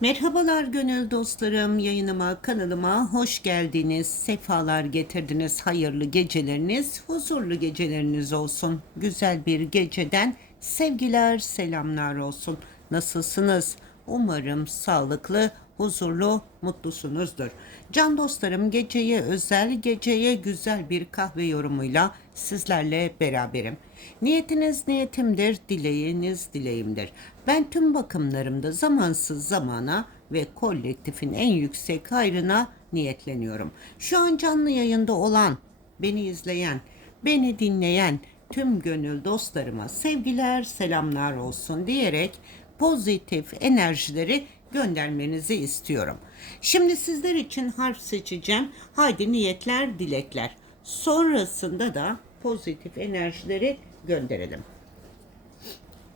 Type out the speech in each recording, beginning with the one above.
Merhabalar gönül dostlarım, yayınıma, kanalıma hoş geldiniz. Sefalar getirdiniz. Hayırlı geceleriniz, huzurlu geceleriniz olsun. Güzel bir geceden sevgiler, selamlar olsun. Nasılsınız? Umarım sağlıklı, huzurlu, mutlusunuzdur. Can dostlarım geceye özel, geceye güzel bir kahve yorumuyla sizlerle beraberim. Niyetiniz niyetimdir, dileğiniz dileğimdir. Ben tüm bakımlarımda zamansız zamana ve kolektifin en yüksek hayrına niyetleniyorum. Şu an canlı yayında olan, beni izleyen, beni dinleyen tüm gönül dostlarıma sevgiler, selamlar olsun diyerek pozitif enerjileri göndermenizi istiyorum. Şimdi sizler için harf seçeceğim. Haydi niyetler, dilekler. Sonrasında da pozitif enerjileri gönderelim.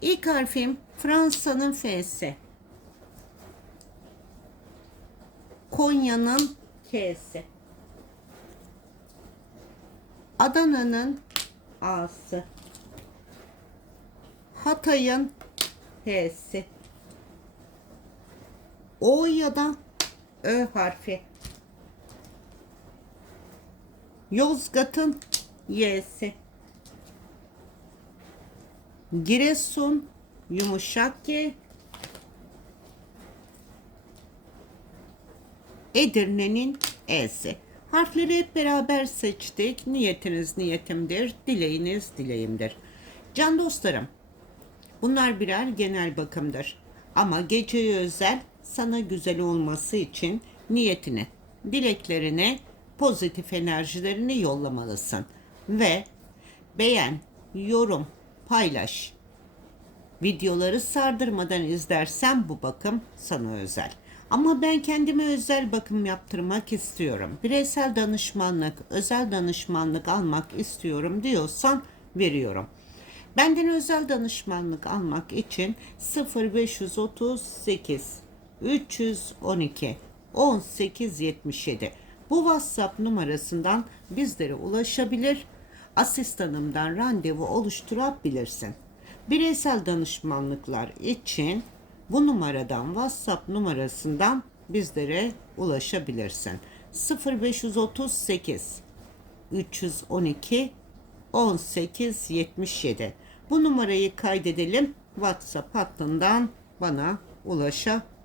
İlk harfim Fransa'nın F'si. Konya'nın K'si. Adana'nın A'sı. Hatay'ın H'si. O ya da Ö harfi. Yozgat'ın Y'si. Giresun yumuşak G. Edirne'nin E'si. Harfleri hep beraber seçtik. Niyetiniz niyetimdir, dileğiniz dileğimdir. Can dostlarım, bunlar birer genel bakımdır. Ama geceye özel sana güzel olması için niyetini, dileklerini, pozitif enerjilerini yollamalısın. Ve beğen, yorum, paylaş. Videoları sardırmadan izlersen bu bakım sana özel. Ama ben kendime özel bakım yaptırmak istiyorum. Bireysel danışmanlık, özel danışmanlık almak istiyorum diyorsan veriyorum. Benden özel danışmanlık almak için 0538 312 1877 bu WhatsApp numarasından bizlere ulaşabilir, asistanımdan randevu oluşturabilirsin. Bireysel danışmanlıklar için bu numaradan WhatsApp numarasından bizlere ulaşabilirsin. 0538 312 1877 bu numarayı kaydedelim. WhatsApp hattından bana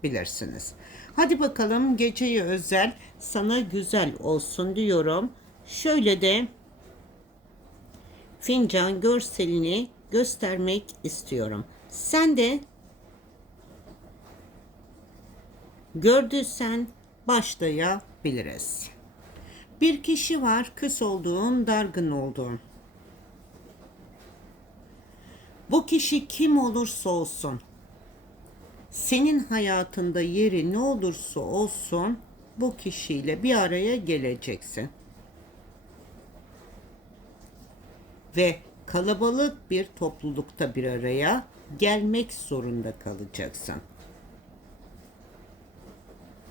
ulaşabilirsiniz. Hadi bakalım geceye özel sana güzel olsun diyorum. Şöyle de fincan görselini göstermek istiyorum. Sen de gördüysen başlayabiliriz. Bir kişi var kız olduğun, dargın olduğun. Bu kişi kim olursa olsun, senin hayatında yeri ne olursa olsun bu kişiyle bir araya geleceksin. Ve kalabalık bir toplulukta bir araya gelmek zorunda kalacaksın.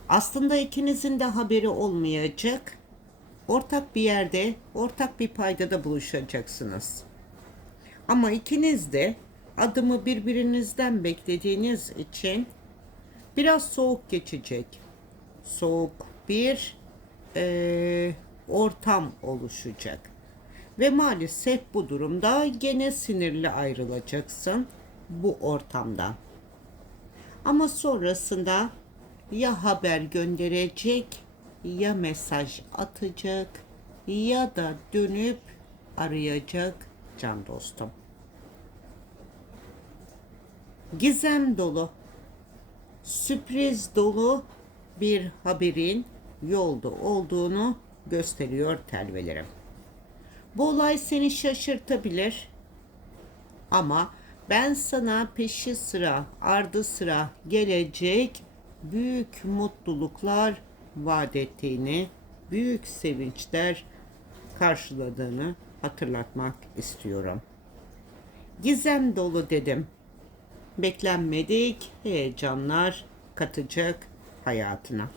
Aslında ikinizin de haberi olmayacak. Ortak bir yerde, ortak bir paydada buluşacaksınız. Ama ikiniz de adımı birbirinizden beklediğiniz için biraz soğuk geçecek. Soğuk bir eee, ortam oluşacak. Ve maalesef bu durumda gene sinirli ayrılacaksın bu ortamdan. Ama sonrasında ya haber gönderecek ya mesaj atacak ya da dönüp arayacak can dostum. Gizem dolu, sürpriz dolu bir haberin yolda olduğunu gösteriyor telvelerim. Bu olay seni şaşırtabilir ama ben sana peşi sıra, ardı sıra gelecek büyük mutluluklar vaat ettiğini, büyük sevinçler karşıladığını hatırlatmak istiyorum. Gizem dolu dedim. Beklenmedik heyecanlar katacak hayatına.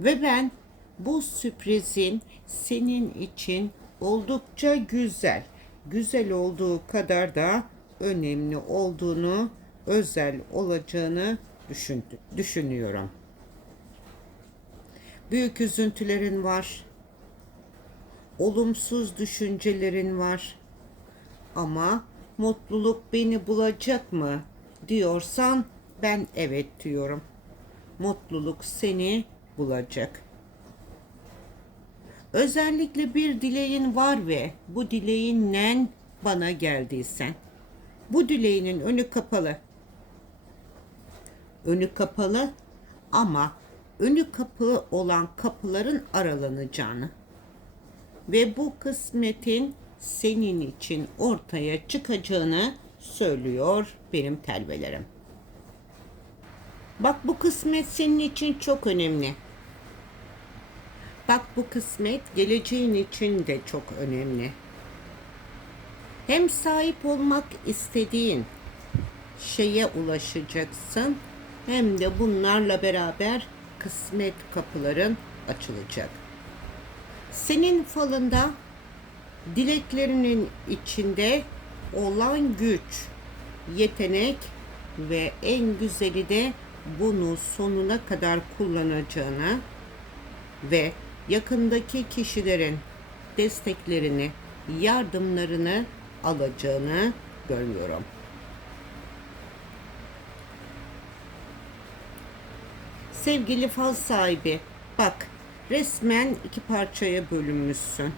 Ve ben bu sürprizin senin için oldukça güzel, güzel olduğu kadar da önemli olduğunu, özel olacağını düşün, düşünüyorum. Büyük üzüntülerin var. Olumsuz düşüncelerin var. Ama mutluluk beni bulacak mı diyorsan ben evet diyorum. Mutluluk seni bulacak. Özellikle bir dileğin var ve bu dileğinle bana geldiysen. Bu dileğinin önü kapalı. Önü kapalı ama önü kapı olan kapıların aralanacağını ve bu kısmetin senin için ortaya çıkacağını söylüyor benim telvelerim. Bak bu kısmet senin için çok önemli. Bak bu kısmet geleceğin için de çok önemli. Hem sahip olmak istediğin şeye ulaşacaksın hem de bunlarla beraber kısmet kapıların açılacak. Senin falında dileklerinin içinde olan güç, yetenek ve en güzeli de bunu sonuna kadar kullanacağını ve yakındaki kişilerin desteklerini, yardımlarını alacağını görüyorum. Sevgili fal sahibi, bak resmen iki parçaya bölünmüşsün.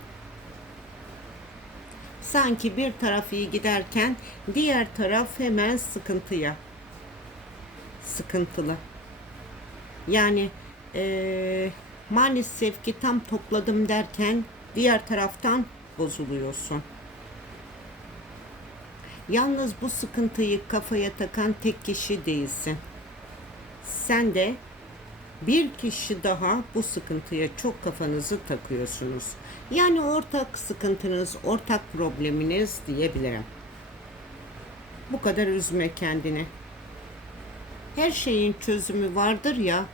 Sanki bir taraf iyi giderken diğer taraf hemen sıkıntıya. Sıkıntılı. Yani eee, maalesef ki tam topladım derken diğer taraftan bozuluyorsun. Yalnız bu sıkıntıyı kafaya takan tek kişi değilsin. Sen de bir kişi daha bu sıkıntıya çok kafanızı takıyorsunuz. Yani ortak sıkıntınız, ortak probleminiz diyebilirim. Bu kadar üzme kendini. Her şeyin çözümü vardır ya.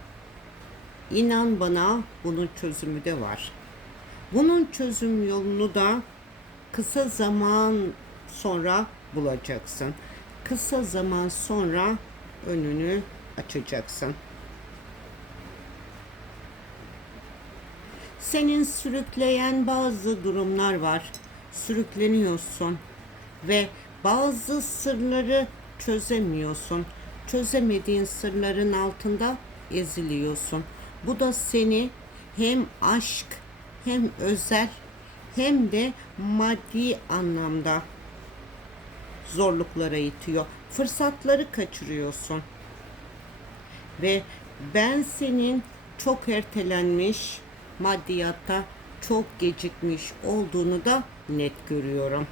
İnan bana bunun çözümü de var. Bunun çözüm yolunu da kısa zaman sonra bulacaksın. Kısa zaman sonra önünü açacaksın. Senin sürükleyen bazı durumlar var. Sürükleniyorsun ve bazı sırları çözemiyorsun. Çözemediğin sırların altında eziliyorsun. Bu da seni hem aşk hem özel hem de maddi anlamda zorluklara itiyor. Fırsatları kaçırıyorsun. Ve ben senin çok ertelenmiş, maddiyatta çok gecikmiş olduğunu da net görüyorum.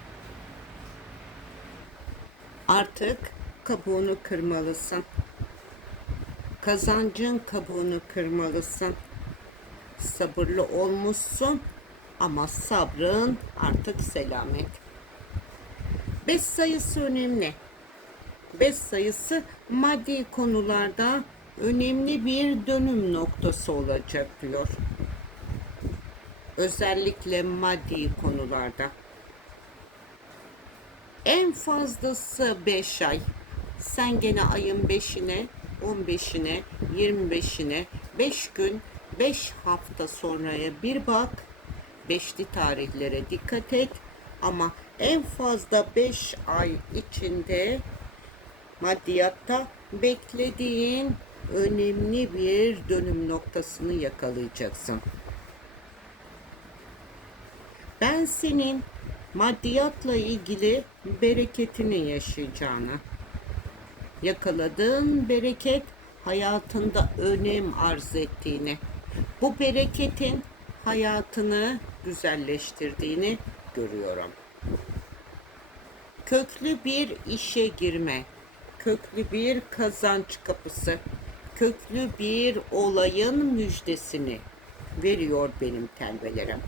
Artık kabuğunu kırmalısın. Kazancın kabuğunu kırmalısın. Sabırlı olmuşsun ama sabrın artık selamet. Beş sayısı önemli. Beş sayısı maddi konularda önemli bir dönüm noktası olacak diyor. Özellikle maddi konularda. En fazlası 5 ay. Sen gene ayın 5'ine, 15'ine, 25'ine 5 gün, 5 hafta sonraya bir bak. Beşli tarihlere dikkat et. Ama en fazla 5 ay içinde maddiyatta beklediğin önemli bir dönüm noktasını yakalayacaksın. Ben senin maddiyatla ilgili bereketini yaşayacağını, yakaladığın bereket hayatında önem arz ettiğini, bu bereketin hayatını güzelleştirdiğini görüyorum. Köklü bir işe girme, köklü bir kazanç kapısı, köklü bir olayın müjdesini veriyor benim telvelerim.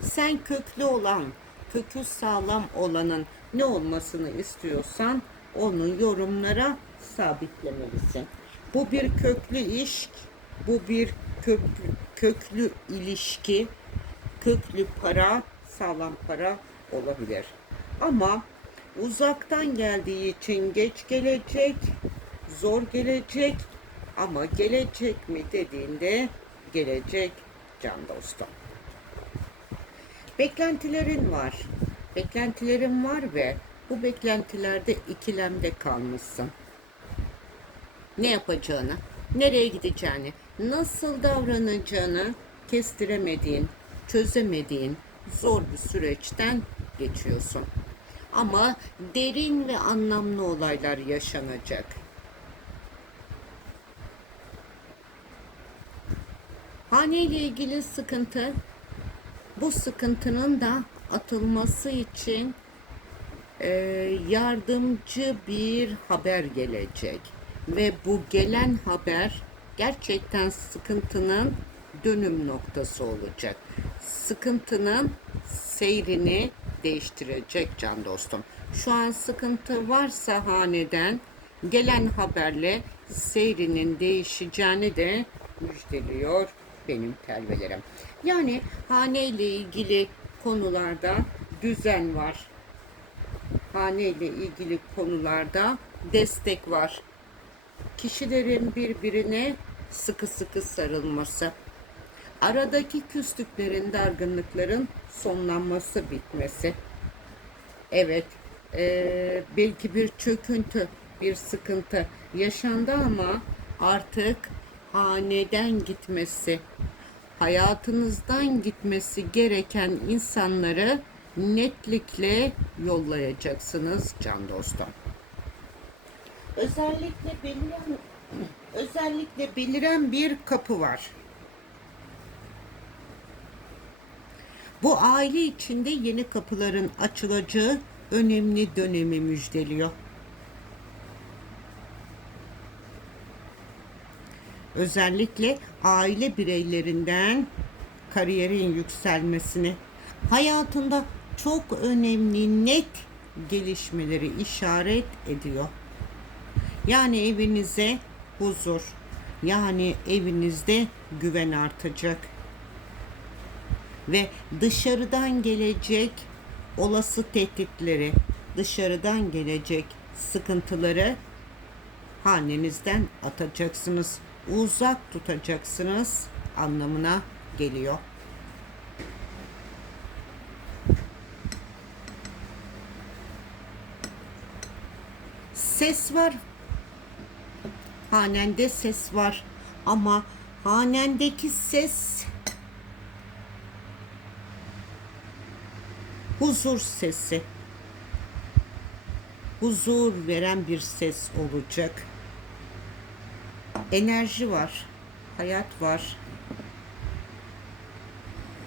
Sen köklü olan, kökü sağlam olanın ne olmasını istiyorsan onu yorumlara sabitlemelisin. Bu bir köklü iş, bu bir köklü, köklü ilişki, köklü para, sağlam para olabilir. Ama uzaktan geldiği için geç gelecek, zor gelecek Ama gelecek mi dediğinde gelecek can dostum. Beklentilerin var. Beklentilerin var ve bu beklentilerde ikilemde kalmışsın. Ne yapacağını, nereye gideceğini, nasıl davranacağını kestiremediğin, çözemediğin zor bir süreçten geçiyorsun. Ama derin ve anlamlı olaylar yaşanacak. Hane ile ilgili sıkıntı, bu sıkıntının da atılması için e, yardımcı bir haber gelecek ve bu gelen haber gerçekten sıkıntının dönüm noktası olacak. Sıkıntının seyrini değiştirecek can dostum. Şu an sıkıntı varsa haneden gelen haberle seyrinin değişeceğini de müjdeliyor benim telvelerim. Yani hane ile ilgili konularda düzen var. Hane ile ilgili konularda destek var. Kişilerin birbirine sıkı sıkı sarılması. Aradaki küslüklerin, dargınlıkların sonlanması, bitmesi. Evet, eee, belki bir çöküntü, bir sıkıntı yaşandı ama artık haneden gitmesi, hayatınızdan gitmesi gereken insanları netlikle yollayacaksınız can dostum. Özellikle beliren özellikle beliren bir kapı var. Bu aile içinde yeni kapıların açılacağı önemli dönemi müjdeliyor. Özellikle aile bireylerinden kariyerin yükselmesini, hayatında çok önemli net gelişmeleri işaret ediyor. Yani evinize huzur, yani evinizde güven artacak ve dışarıdan gelecek olası tehditleri, dışarıdan gelecek sıkıntıları hanenizden atacaksınız. Uzak tutacaksınız anlamına geliyor. Ses var. Hanende ses var ama hanendeki ses huzur sesi. Huzur veren bir ses olacak. Enerji var. Hayat var.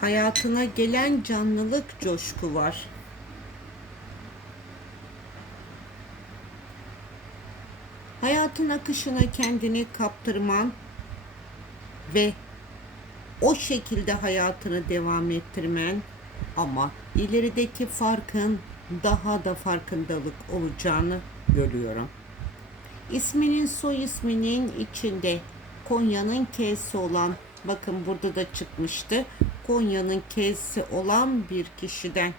Hayatına gelen canlılık, coşku var. Hayatın akışına kendini kaptırman ve o şekilde hayatını devam ettirmen ama ilerideki farkın daha da farkındalık olacağını görüyorum. İsminin soy isminin içinde Konya'nın K'si olan bakın burada da çıkmıştı. Konya'nın K'si olan bir kişiden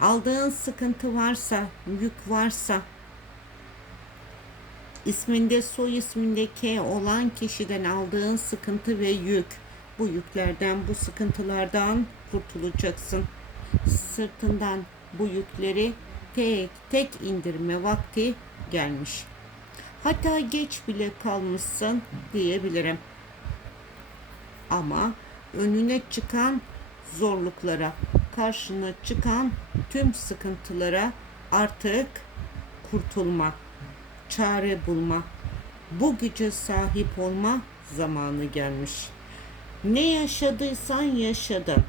aldığın sıkıntı varsa, yük varsa isminde soy isminde K olan kişiden aldığın sıkıntı ve yük bu yüklerden, bu sıkıntılardan kurtulacaksın. Sırtından bu yükleri tek tek indirme vakti gelmiş. Hatta geç bile kalmışsın diyebilirim. Ama önüne çıkan zorluklara, karşına çıkan tüm sıkıntılara artık kurtulma, çare bulma, bu güce sahip olma zamanı gelmiş. Ne yaşadıysan yaşadın.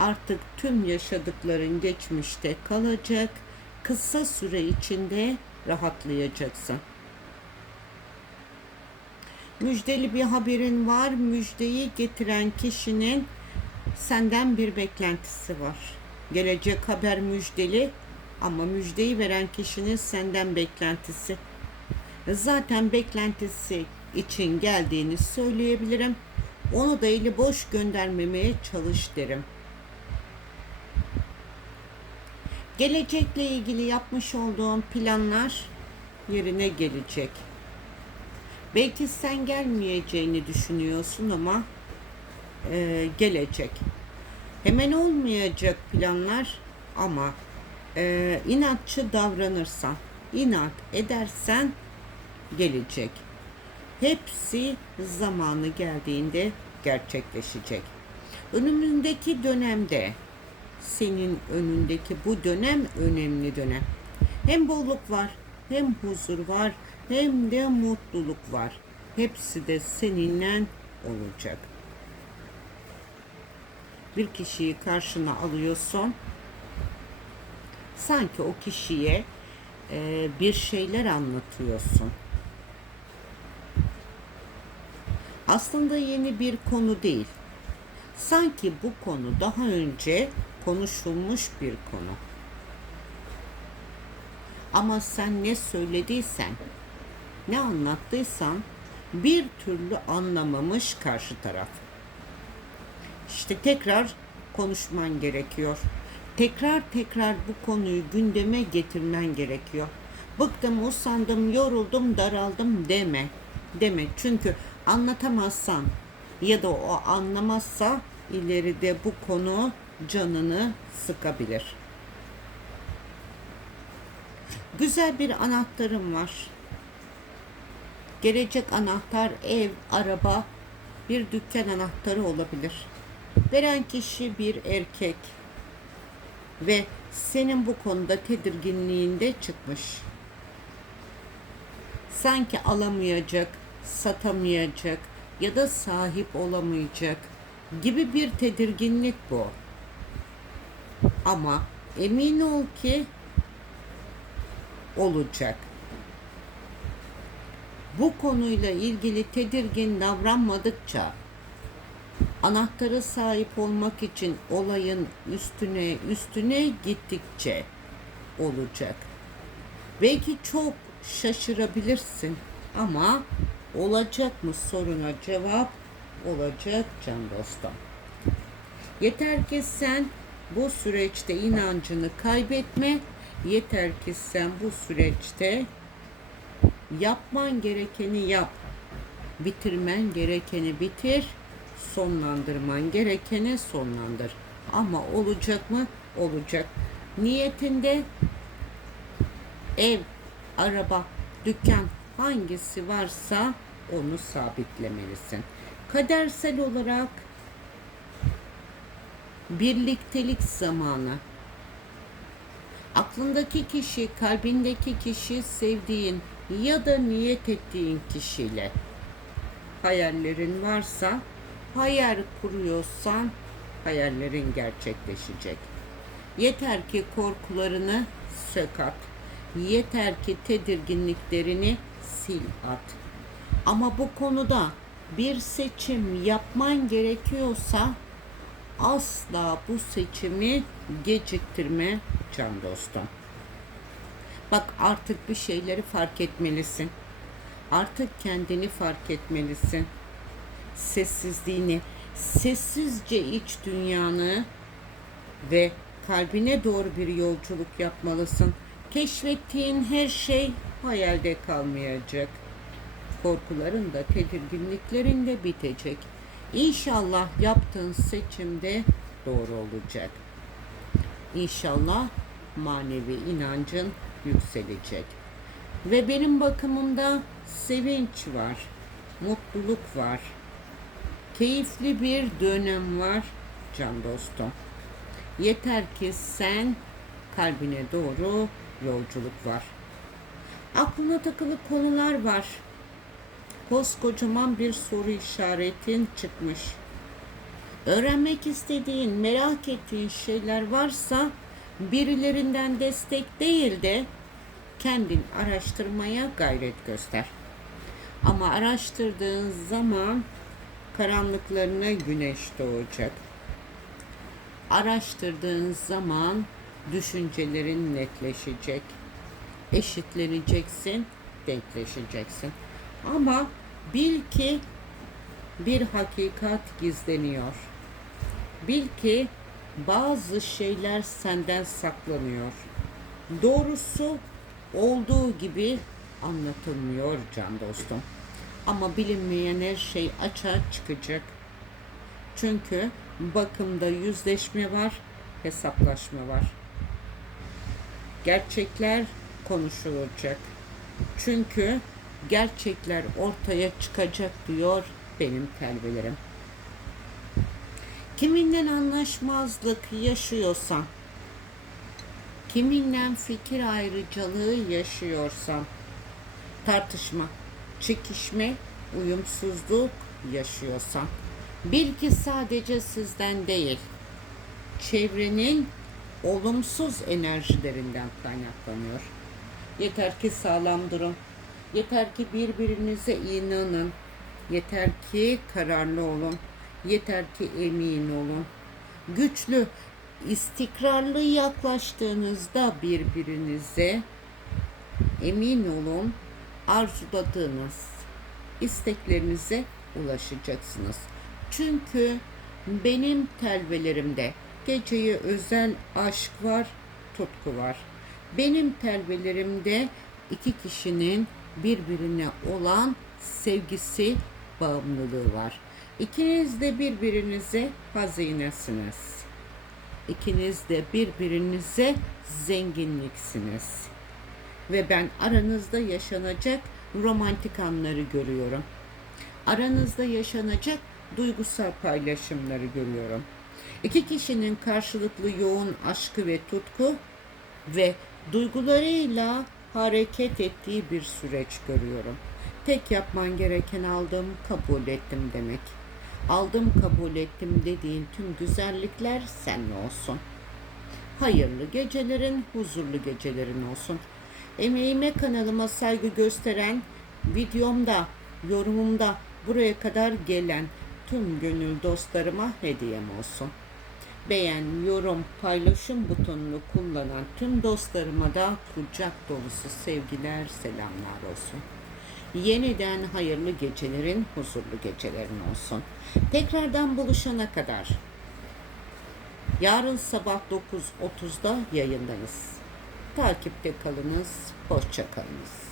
Artık tüm yaşadıkların geçmişte kalacak. Kısa süre içinde rahatlayacaksın. Müjdeli bir haberin var. Müjdeyi getiren kişinin senden bir beklentisi var. Gelecek haber müjdeli ama müjdeyi veren kişinin senden beklentisi. Zaten beklentisi için geldiğini söyleyebilirim. Onu da eli boş göndermemeye çalış derim. Gelecekle ilgili yapmış olduğum planlar yerine gelecek. Belki sen gelmeyeceğini düşünüyorsun ama e, gelecek. Hemen olmayacak planlar ama e, inatçı davranırsan, inat edersen gelecek. Hepsi zamanı geldiğinde gerçekleşecek. Önümüzdeki dönemde senin önündeki bu dönem önemli dönem. Hem bolluk var, hem huzur var, hem de mutluluk var. Hepsi de seninle olacak. Bir kişiyi karşına alıyorsun. Sanki o kişiye e, bir şeyler anlatıyorsun. Aslında yeni bir konu değil. Sanki bu konu daha önce konuşulmuş bir konu. Ama sen ne söylediysen, ne anlattıysan bir türlü anlamamış karşı taraf. İşte tekrar konuşman gerekiyor. Tekrar tekrar bu konuyu gündeme getirmen gerekiyor. Bıktım, usandım, yoruldum, daraldım deme. Deme. Çünkü anlatamazsan ya da o anlamazsa ileride bu konu canını sıkabilir. Güzel bir anahtarım var. Gelecek anahtar ev, araba, bir dükkan anahtarı olabilir. Veren kişi bir erkek ve senin bu konuda tedirginliğinde çıkmış. Sanki alamayacak, satamayacak ya da sahip olamayacak gibi bir tedirginlik bu. Ama emin ol ki olacak. Bu konuyla ilgili tedirgin davranmadıkça anahtarı sahip olmak için olayın üstüne üstüne gittikçe olacak. Belki çok şaşırabilirsin ama olacak mı soruna cevap olacak can dostum. Yeter ki sen bu süreçte inancını kaybetme. Yeter ki sen bu süreçte yapman gerekeni yap. Bitirmen gerekeni bitir. Sonlandırman gerekeni sonlandır. Ama olacak mı? Olacak. Niyetinde ev, araba, dükkan hangisi varsa onu sabitlemelisin. Kadersel olarak birliktelik zamanı. Aklındaki kişi, kalbindeki kişi sevdiğin ya da niyet ettiğin kişiyle hayallerin varsa, hayal kuruyorsan hayallerin gerçekleşecek. Yeter ki korkularını sök at. Yeter ki tedirginliklerini sil at. Ama bu konuda bir seçim yapman gerekiyorsa asla bu seçimi geciktirme can dostum. Bak artık bir şeyleri fark etmelisin. Artık kendini fark etmelisin. Sessizliğini, sessizce iç dünyanı ve kalbine doğru bir yolculuk yapmalısın. Keşfettiğin her şey hayalde kalmayacak. Korkuların da tedirginliklerin de bitecek. İnşallah yaptığın seçimde doğru olacak. İnşallah manevi inancın yükselecek. Ve benim bakımımda sevinç var, mutluluk var, keyifli bir dönem var can dostum. Yeter ki sen kalbine doğru yolculuk var. Aklına takılı konular var. Koskocaman bir soru işaretin çıkmış. Öğrenmek istediğin, merak ettiğin şeyler varsa birilerinden destek değil de kendin araştırmaya gayret göster. Ama araştırdığın zaman karanlıklarına güneş doğacak. Araştırdığın zaman düşüncelerin netleşecek. Eşitleneceksin, denkleşeceksin. Ama bil ki bir hakikat gizleniyor. Bil ki bazı şeyler senden saklanıyor. Doğrusu olduğu gibi anlatılmıyor can dostum. Ama bilinmeyen her şey açığa çıkacak. Çünkü bakımda yüzleşme var, hesaplaşma var. Gerçekler konuşulacak. Çünkü gerçekler ortaya çıkacak diyor benim telvelerim. Kiminle anlaşmazlık yaşıyorsan, kiminle fikir ayrıcalığı yaşıyorsan, tartışma, çekişme, uyumsuzluk yaşıyorsan, bil ki sadece sizden değil, çevrenin olumsuz enerjilerinden kaynaklanıyor. Yeter ki sağlam durun. Yeter ki birbirinize inanın. Yeter ki kararlı olun. Yeter ki emin olun. Güçlü, istikrarlı yaklaştığınızda birbirinize emin olun. Arzuladığınız isteklerinize ulaşacaksınız. Çünkü benim telvelerimde geceye özel aşk var, tutku var. Benim telvelerimde iki kişinin birbirine olan sevgisi, bağımlılığı var. İkiniz de birbirinize hazinesiniz. İkiniz de birbirinize zenginliksiniz. Ve ben aranızda yaşanacak romantik anları görüyorum. Aranızda yaşanacak duygusal paylaşımları görüyorum. İki kişinin karşılıklı yoğun aşkı ve tutku ve duygularıyla hareket ettiği bir süreç görüyorum. Tek yapman gereken aldım, kabul ettim demek. Aldım, kabul ettim dediğin tüm güzellikler seninle olsun. Hayırlı gecelerin, huzurlu gecelerin olsun. Emeğime kanalıma saygı gösteren, videomda, yorumumda buraya kadar gelen tüm gönül dostlarıma hediyem olsun. Beğen, yorum, paylaşım butonunu kullanan tüm dostlarıma da kucak dolusu sevgiler, selamlar olsun. Yeniden hayırlı gecelerin, huzurlu gecelerin olsun. Tekrardan buluşana kadar yarın sabah 9.30'da yayındayız. Takipte kalınız, hoşça kalınız.